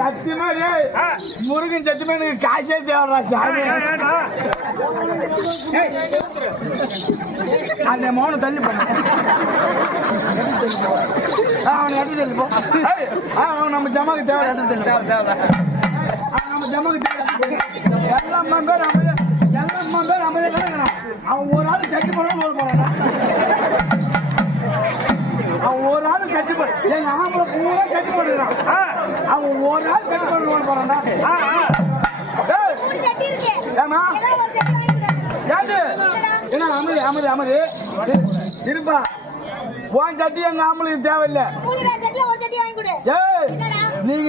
சத்தியமா முருகன் சத்தியமா எனக்கு காசே தேவைடா சாமி. அந்த மௌன தள்ளி போன அவனை எடுத்து தள்ளி போ. அவன் நம்ம ஜமாக்கு தேவை எடுத்து தள்ளி நம்ம ஜமாக்கு தேவை. எல்லாம் பேர் அமைதியா அவன் ஒரு ஆள் சட்டி போட போறான். அவன் ஒரு ஆள் கட்டி போடு எங்க ஆம்பளை பூரா கட்டி போடுறான். அவன் ஒரு ஆள் கட்டி போட போறான்டா. ஏமா என்ன அமைதி அமைதி அமைதி இருப்பா. போன் சட்டி எங்க ஆம்பளுக்கு தேவையில்லை.